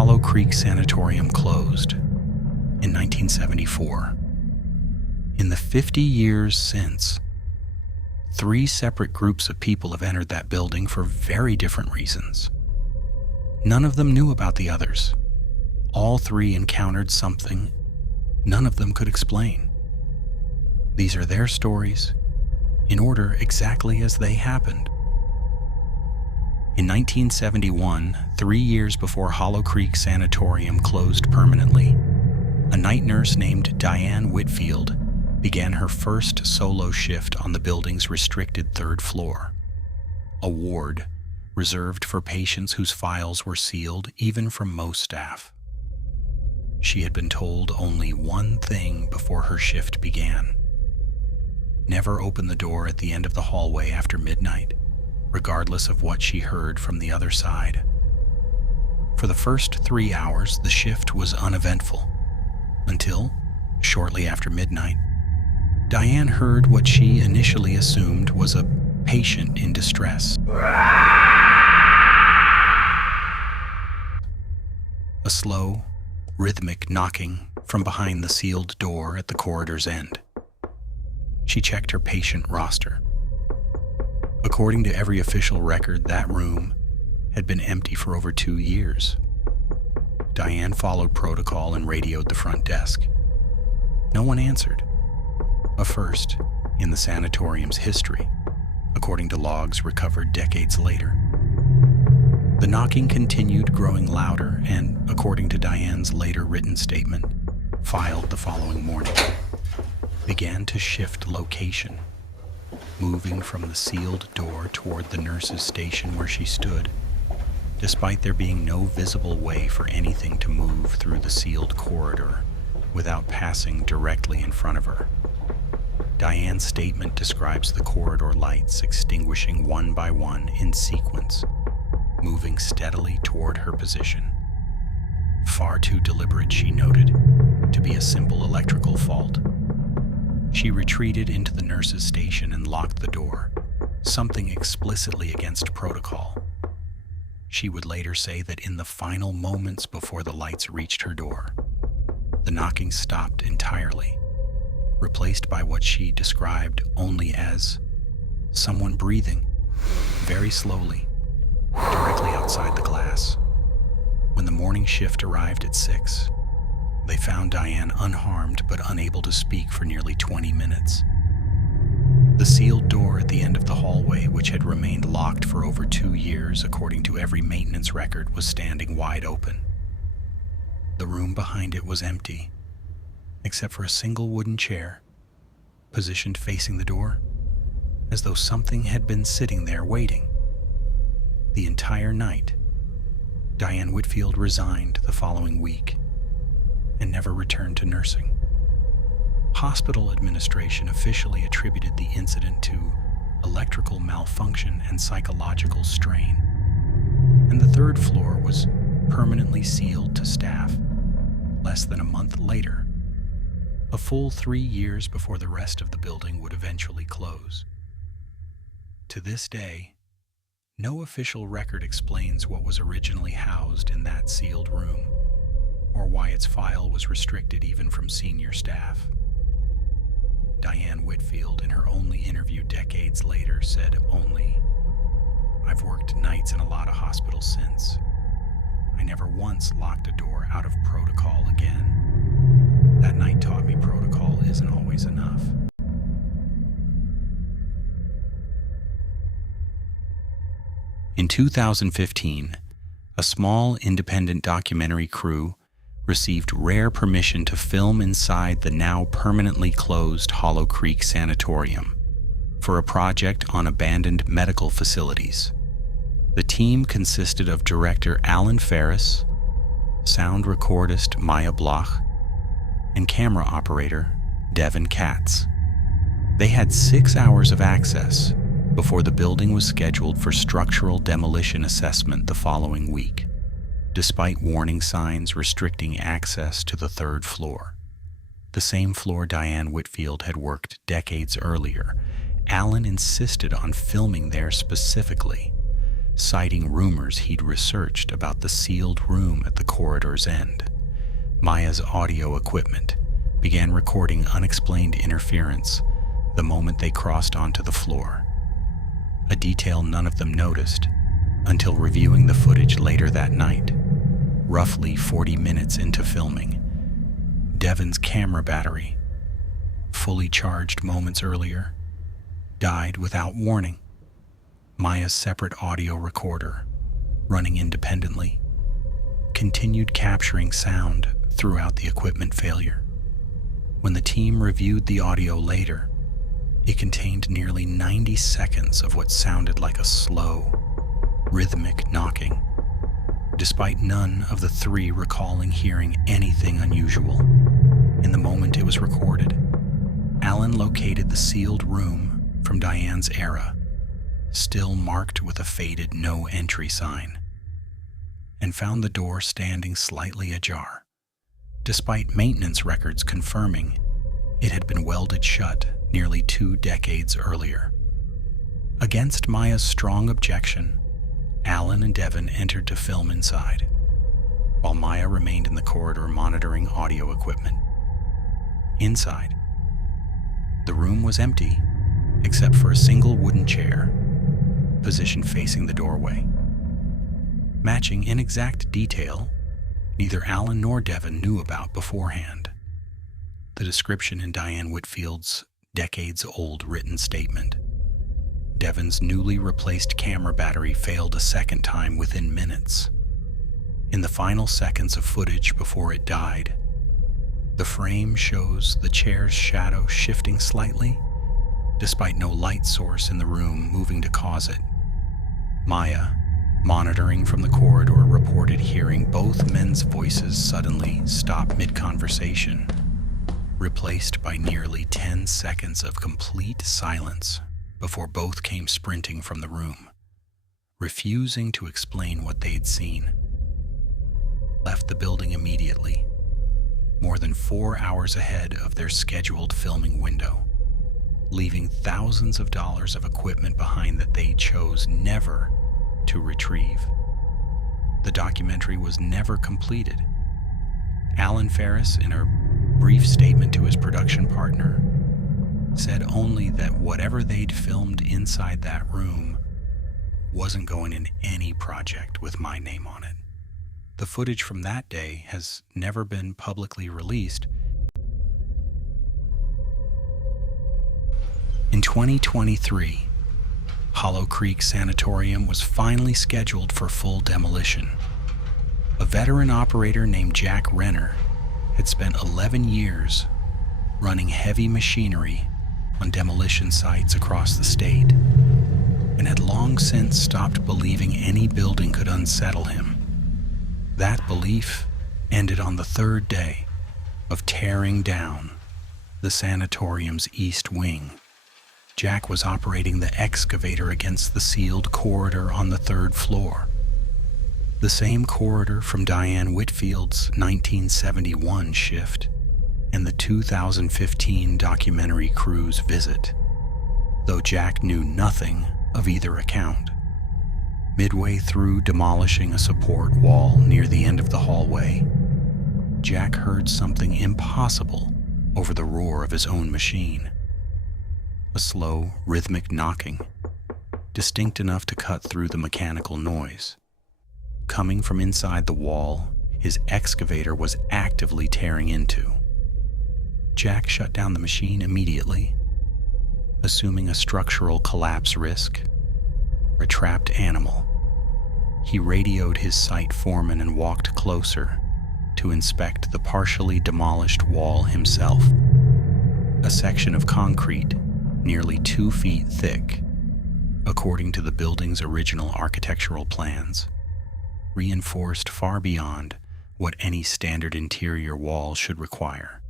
Hollow Creek Sanatorium closed in 1974. In the 50 years since, 3 separate groups of people have entered that building for very different reasons. None of them knew about the others. All 3 encountered something none of them could explain. These are their stories, in order exactly as they happened. In 1971, 3 years before Hollow Creek Sanatorium closed permanently, a night nurse named Diane Whitfield began her first solo shift on the building's restricted 3rd floor, a ward reserved for patients whose files were sealed even from most staff. She had been told only one thing before her shift began: never open the door at the end of the hallway after midnight, regardless of what she heard from the other side. For the first 3 hours, the shift was uneventful, until, shortly after midnight, Diane heard what she initially assumed was a patient in distress. A slow, rhythmic knocking from behind the sealed door at the corridor's end. She checked her patient roster. According to every official record, that room had been empty for over 2 years. Diane followed protocol and radioed the front desk. No one answered. A first in the sanatorium's history, according to logs recovered decades later. The knocking continued, growing louder, and, according to Diane's later written statement, filed the following morning, began to shift location, moving from the sealed door toward the nurse's station where she stood, despite there being no visible way for anything to move through the sealed corridor without passing directly in front of her. Diane's statement describes the corridor lights extinguishing one by one in sequence, moving steadily toward her position. Far too deliberate, she noted, to be a simple electrical fault. She retreated into the nurse's station and locked the door, something explicitly against protocol. She would later say that in the final moments before the lights reached her door, the knocking stopped entirely, replaced by what she described only as someone breathing, very slowly, directly outside the glass. When the morning shift arrived at 6, they found Diane unharmed but unable to speak for nearly 20 minutes. The sealed door at the end of the hallway, which had remained locked for over 2 years according to every maintenance record, was standing wide open. The room behind it was empty, except for a single wooden chair, positioned facing the door, as though something had been sitting there waiting. The entire night, Diane Whitfield resigned the following week and never returned to nursing. Hospital administration officially attributed the incident to electrical malfunction and psychological strain, and the 3rd floor was permanently sealed to staff less than a month later, a full 3 years before the rest of the building would eventually close. To this day, no official record explains what was originally housed in that sealed room, or why its file was restricted even from senior staff. Diane Whitfield, in her only interview decades later, said only, "I've worked nights in a lot of hospitals since. I never once locked a door out of protocol again. That night taught me protocol isn't always enough." In 2015, a small independent documentary crew received rare permission to film inside the now permanently closed Hollow Creek Sanatorium for a project on abandoned medical facilities. The team consisted of director Alan Ferris, sound recordist Maya Bloch, and camera operator Devin Katz. They had 6 hours of access before the building was scheduled for structural demolition assessment the following week, despite warning signs restricting access to the 3rd floor. The same floor Diane Whitfield had worked decades earlier. Alan insisted on filming there specifically citing rumors he'd researched about the sealed room at the corridor's end. Maya's audio equipment began recording unexplained interference the moment they crossed onto the floor, a detail none of them noticed until reviewing the footage later that night. Roughly 40 minutes into filming, Devon's camera battery, fully charged moments earlier, died without warning. Maya's separate audio recorder, running independently, continued capturing sound throughout the equipment failure. When the team reviewed the audio later, it contained nearly 90 seconds of what sounded like a slow, rhythmic knocking, despite none of the three recalling hearing anything unusual. In the moment it was recorded, Alan located the sealed room from Diane's era, still marked with a faded no entry sign, and found the door standing slightly ajar, despite maintenance records confirming it had been welded shut nearly 2 decades earlier. Against Maya's strong objection, Alan and Devon entered to film inside, while Maya remained in the corridor monitoring audio equipment. Inside, the room was empty except for a single wooden chair positioned facing the doorway. Matching inexact detail neither Alan nor Devon knew about beforehand. The description in Diane Whitfield's decades-old written statement. Devon's newly replaced camera battery failed a second time within minutes. In the final seconds of footage before it died, the frame shows the chair's shadow shifting slightly, despite no light source in the room moving to cause it. Maya, monitoring from the corridor, reported hearing both men's voices suddenly stop mid-conversation, replaced by nearly 10 seconds of complete silence before both came sprinting from the room, refusing to explain what they'd seen. Left the building immediately, more than 4 hours ahead of their scheduled filming window, leaving thousands of dollars of equipment behind that they chose never to retrieve. The documentary was never completed. Alan Ferris, in a brief statement to his production partner, said only that whatever they'd filmed inside that room wasn't going in any project with my name on it. The footage from that day has never been publicly released. In 2023, Hollow Creek Sanatorium was finally scheduled for full demolition. A veteran operator named Jack Renner had spent 11 years running heavy machinery on demolition sites across the state, and had long since stopped believing any building could unsettle him. That belief ended on the third day of tearing down the sanatorium's east wing. Jack was operating the excavator against the sealed corridor on the 3rd floor, the same corridor from Diane Whitfield's 1971 shift and the 2015 documentary crew's visit, though Jack knew nothing of either account. Midway through demolishing a support wall near the end of the hallway, Jack heard something impossible over the roar of his own machine. A slow, rhythmic knocking, distinct enough to cut through the mechanical noise. Coming from inside the wall his excavator was actively tearing into. Jack shut down the machine immediately, assuming a structural collapse risk or a trapped animal. He radioed his site foreman and walked closer to inspect the partially demolished wall himself. A section of concrete nearly 2 feet thick, according to the building's original architectural plans, reinforced far beyond what any standard interior wall should require.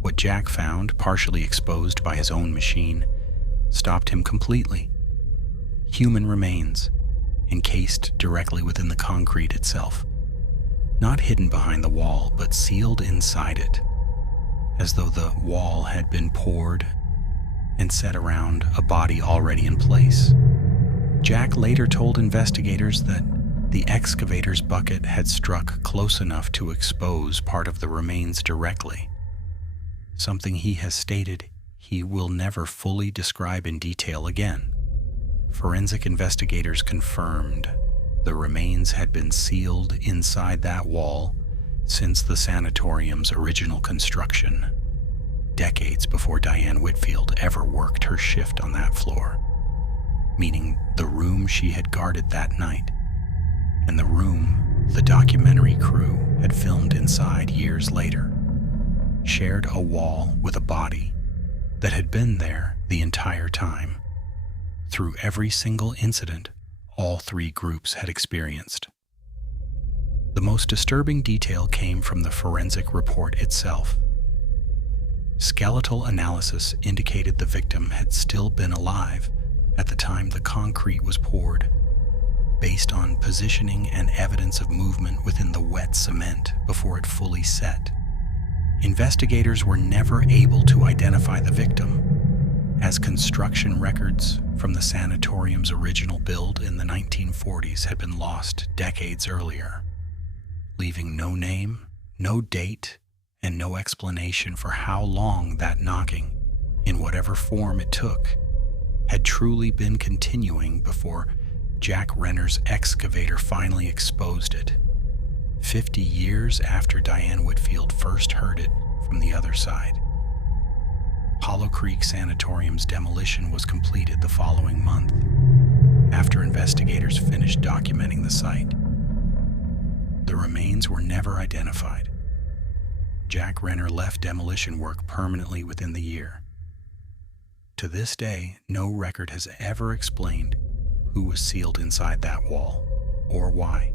What Jack found, partially exposed by his own machine, stopped him completely. Human remains, encased directly within the concrete itself, not hidden behind the wall, but sealed inside it, as though the wall had been poured and set around a body already in place. Jack later told investigators that the excavator's bucket had struck close enough to expose part of the remains directly, something he has stated he will never fully describe in detail again. Forensic investigators confirmed the remains had been sealed inside that wall since the sanatorium's original construction, decades before Diane Whitfield ever worked her shift on that floor, meaning the room she had guarded that night and the room the documentary crew had filmed inside years later shared a wall with a body that had been there the entire time, through every single incident all three groups had experienced. The most disturbing detail came from the forensic report itself. Skeletal analysis indicated the victim had still been alive at the time the concrete was poured, based on positioning and evidence of movement within the wet cement before it fully set. Investigators were never able to identify the victim, as construction records from the sanatorium's original build in the 1940s had been lost decades earlier, leaving no name, no date, and no explanation for how long that knocking, in whatever form it took, had truly been continuing before Jack Renner's excavator finally exposed it, 50 years after Diane Whitfield first heard it from the other side. Hollow Creek Sanatorium's demolition was completed the following month, after investigators finished documenting the site. The remains were never identified. Jack Renner left demolition work permanently within the year. To this day, no record has ever explained who was sealed inside that wall, or why.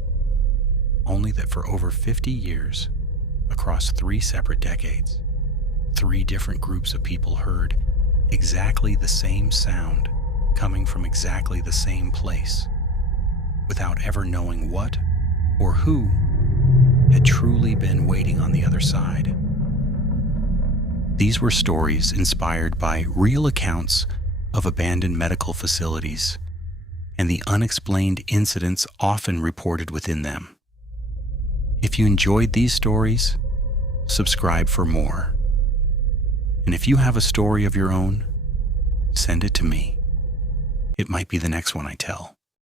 Only that for over 50 years, across 3 separate decades, 3 different groups of people heard exactly the same sound coming from exactly the same place, without ever knowing what or who had truly been waiting on the other side. These were stories inspired by real accounts of abandoned medical facilities and the unexplained incidents often reported within them. If you enjoyed these stories, subscribe for more. And if you have a story of your own, send it to me. It might be the next one I tell.